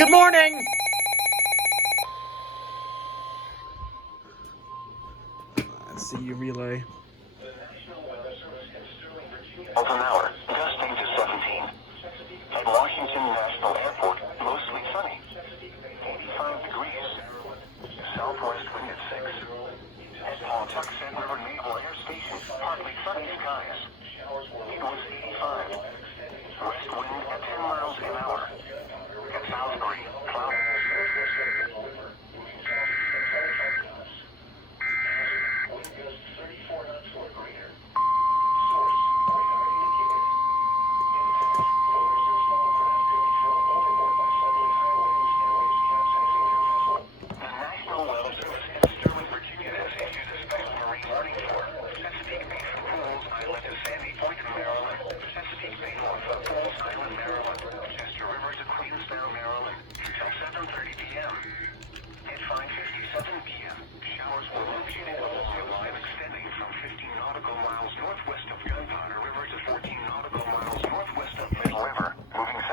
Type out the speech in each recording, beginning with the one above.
Good morning! See you, Relay. Miles an hour, gusting to 17. At Washington National Airport, mostly sunny. 85 degrees. Southwest wind at 6. At Pawtucket River Naval Air Station, partly sunny skies. It was 85. West wind at 10 miles an hour. At Salisbury, cloud.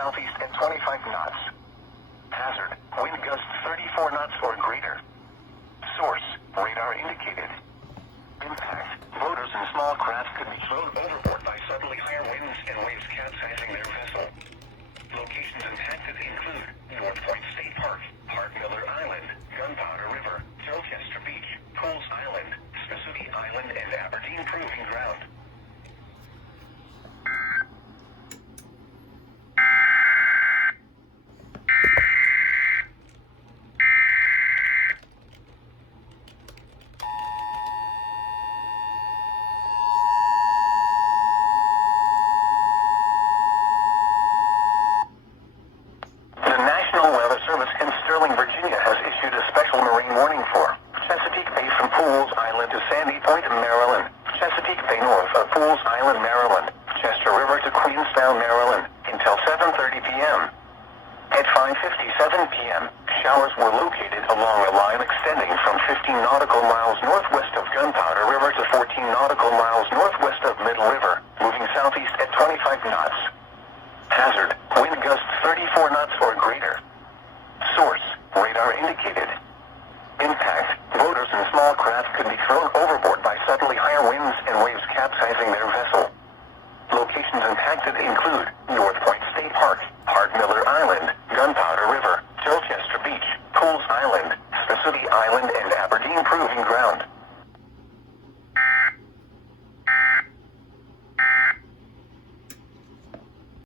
Southeast at 25 knots. Hazard, wind gusts 34 knots or greater. Source, radar indicated. Impact, boaters and small craft could be thrown overboard by suddenly higher winds and waves capsizing their vessel. Locations impacted include North Point State Park, Park Miller Island, Gunpowder River, Tilchester Beach, Pools Island, Spessooty Island, and Aberdeen Proving Ground. Virginia has issued a special marine warning for Chesapeake Bay from Pools Island to Sandy Point, Maryland, Chesapeake Bay north of Pools Island, Maryland, Chester River to Queenstown, Maryland, until 7:30 p.m. At 5:57 p.m., showers were located along a line extending from 15 nautical miles northwest of Gunpowder River to 14 nautical miles northwest of Middle River, moving southeast at 25 knots. Hazard,